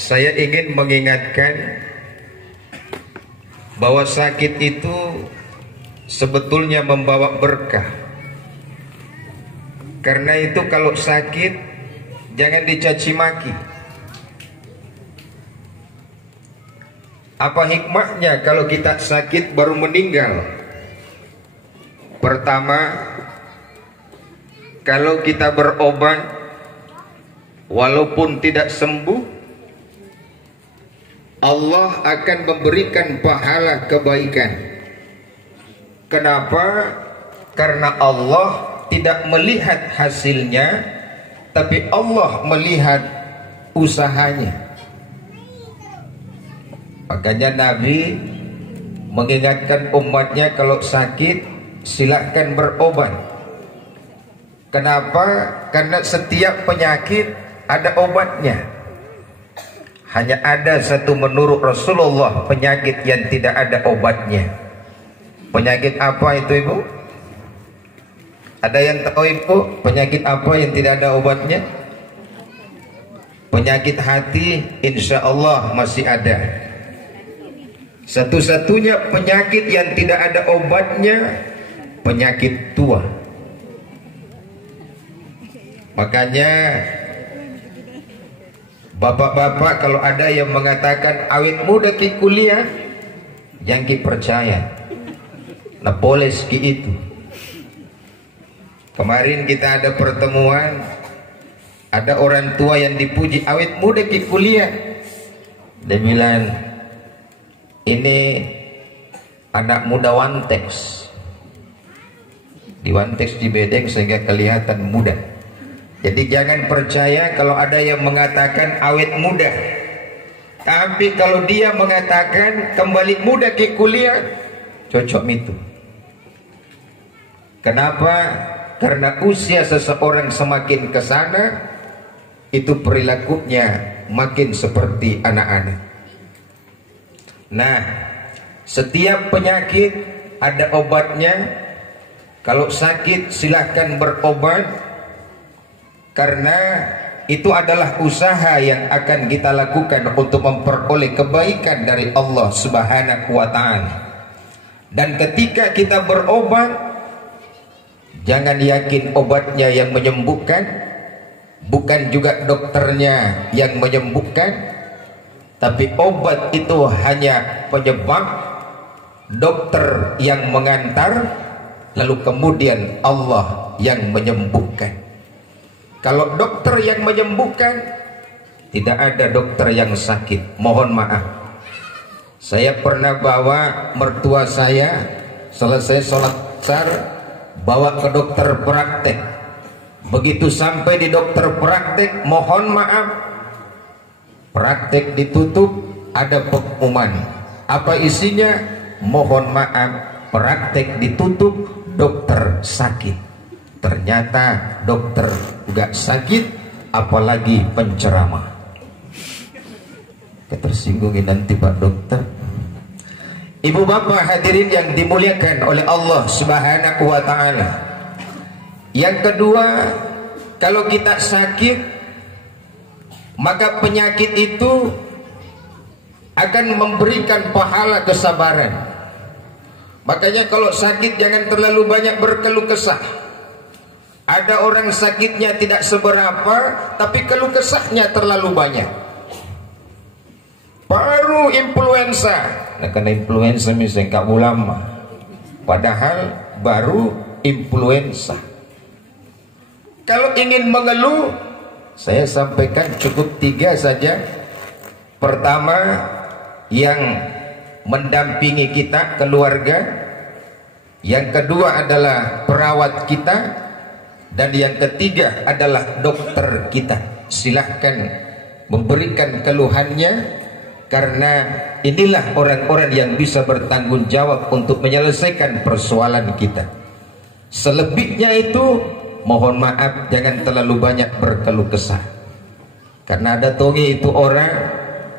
Saya ingin mengingatkan bahwa sakit itu sebetulnya membawa berkah. Karena itu kalau sakit jangan dicaci maki. Apa hikmahnya kalau kita sakit baru meninggal? Pertama, kalau kita berobat walaupun tidak sembuh, Allah akan memberikan pahala kebaikan. Kenapa? Karena Allah tidak melihat hasilnya, tapi Allah melihat usahanya. Makanya Nabi mengingatkan umatnya kalau sakit silakan berobat. Kenapa? Karena setiap penyakit ada obatnya. Hanya ada satu menurut Rasulullah penyakit yang tidak ada obatnya. Penyakit apa itu, Ibu? Ada yang tahu, Ibu? Penyakit apa yang tidak ada obatnya? Penyakit hati insya Allah masih ada. Satu-satunya penyakit yang tidak ada obatnya penyakit tua. Makanya bapak-bapak kalau ada yang mengatakan awet muda ki kuliah, jangan ki percaya. Nah boleh ki itu. Kemarin kita ada pertemuan, ada orang tua yang dipuji awet muda ki kuliah. Dia bilang ini anak muda Wantex. Di Wantex di bedeng sehingga kelihatan muda. Jadi jangan percaya kalau ada yang mengatakan awet muda. Tapi kalau dia mengatakan kembali muda ke kuliah, cocok itu. Kenapa? Karena usia seseorang semakin ke sana, itu perilakunya makin seperti anak-anak. Nah, setiap penyakit ada obatnya. Kalau sakit silahkan berobat, karena itu adalah usaha yang akan kita lakukan untuk memperoleh kebaikan dari Allah Subhanahu wa Ta'ala. Dan ketika kita berobat, jangan yakin obatnya yang menyembuhkan, bukan juga dokternya yang menyembuhkan, tapi obat itu hanya penyebab, dokter yang mengantar, lalu kemudian Allah yang menyembuhkan. Kalau dokter yang menyembuhkan, tidak ada dokter yang sakit. Mohon maaf, saya pernah bawa mertua saya selesai sholat asar, bawa ke dokter praktek. Begitu sampai di dokter praktek, mohon maaf, praktek ditutup, ada pengumuman. Apa isinya? Mohon maaf, praktek ditutup, dokter sakit. Ternyata dokter gak sakit, apalagi penceramah. Ketersinggungin nanti Pak Dokter. Ibu bapak hadirin yang dimuliakan oleh Allah Subhanahu wa Ta'ala. Yang kedua, kalau kita sakit, maka penyakit itu akan memberikan pahala kesabaran. Makanya kalau sakit jangan terlalu banyak berkeluh kesah. Ada orang sakitnya tidak seberapa, tapi keluh kesahnya terlalu banyak. Baru influenza, nah kena influenza misalnya gak lama, padahal baru influenza. Kalau ingin mengeluh, saya sampaikan cukup 3 saja. Pertama, yang mendampingi kita keluarga. Yang kedua adalah perawat kita. Dan yang ketiga adalah dokter kita. Silahkan memberikan keluhannya, karena inilah orang-orang yang bisa bertanggung jawab untuk menyelesaikan persoalan kita. Selebihnya itu mohon maaf, jangan terlalu banyak berkeluh kesah. Karena ada tongi itu orang,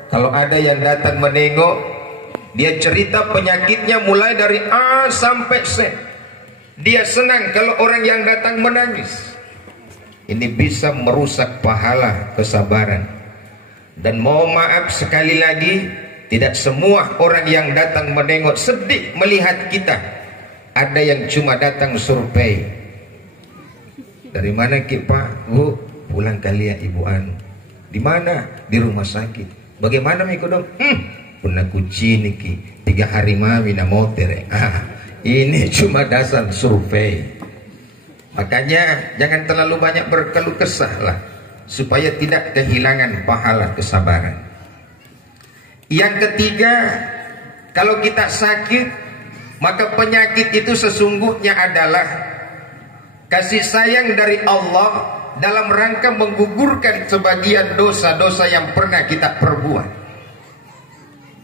kalau ada yang datang menengok, dia cerita penyakitnya mulai dari A sampai Z. Dia senang kalau orang yang datang menangis. Ini bisa merusak pahala kesabaran. Dan mohon maaf sekali lagi, tidak semua orang yang datang menengok sedih melihat kita. Ada yang cuma datang survei. Dari mana Ki Pak? Bu, pulang kali ya Ibu Anu. Di mana? Di rumah sakit. Bagaimana Miko dong? Pernah kucing Ki 3 hari mami na motor. Ini cuma dasar survei. Makanya jangan terlalu banyak berkeluh kesah lah, supaya tidak kehilangan pahala kesabaran. Yang ketiga, kalau kita sakit, maka penyakit itu sesungguhnya adalah kasih sayang dari Allah dalam rangka menggugurkan sebagian dosa-dosa yang pernah kita perbuat.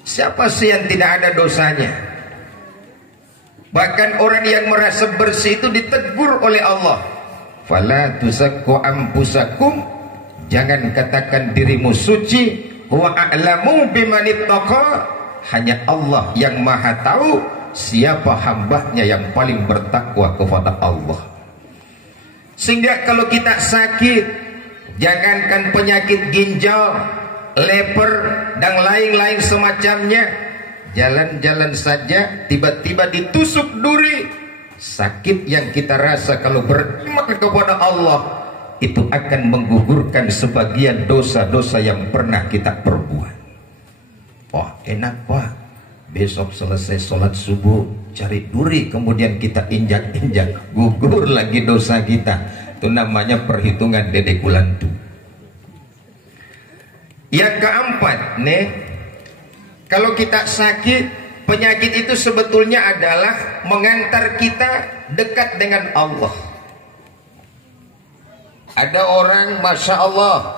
Siapa sih yang tidak ada dosanya? Bahkan orang yang merasa bersih itu ditegur oleh Allah. Fala tuzakku anfusakum, jangan katakan dirimu suci. Wa a'lamu bimanittaqa, hanya Allah yang maha tahu siapa hambanya yang paling bertakwa kepada Allah. Sehingga kalau kita sakit, jangankan penyakit ginjal, leper, dan lain-lain semacamnya, jalan-jalan saja tiba-tiba ditusuk duri, sakit yang kita rasa kalau beriman kepada Allah itu akan menggugurkan sebagian dosa-dosa yang pernah kita perbuat. Wah, enak Pak, besok selesai sholat subuh cari duri, kemudian kita injak-injak, gugur lagi dosa kita. Itu namanya perhitungan Dede Kulantu. Yang keempat nih, kalau kita sakit, penyakit itu sebetulnya adalah mengantar kita dekat dengan Allah. Ada orang Masya Allah,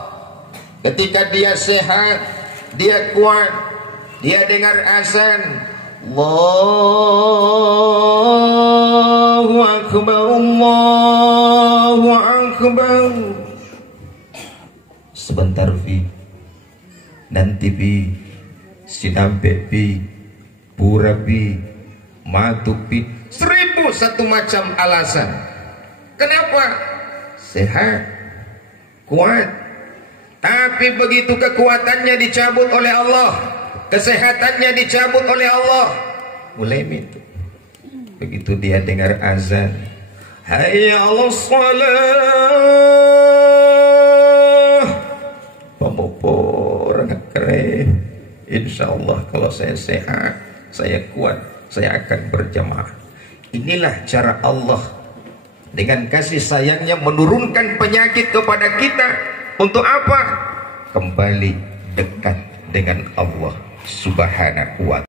ketika dia sehat, dia kuat, dia dengar azan, Allahu Akbar, Allahu Akbar. Sebentar Vi, nanti Vi, sinampe Vi, pura Vi, matu Vi, 1001 macam alasan. Kenapa? Sehat, kuat, tapi begitu kekuatannya dicabut oleh Allah, kesehatannya dicabut oleh Allah, mulai itu. Begitu dia dengar azan, hayya 'alas shalah, pemopor keren. Insya Allah kalau saya sehat, saya kuat, saya akan berjamaah. Inilah cara Allah dengan kasih sayangnya menurunkan penyakit kepada kita. Untuk apa? Kembali dekat dengan Allah Subhanahu wa ta'ala.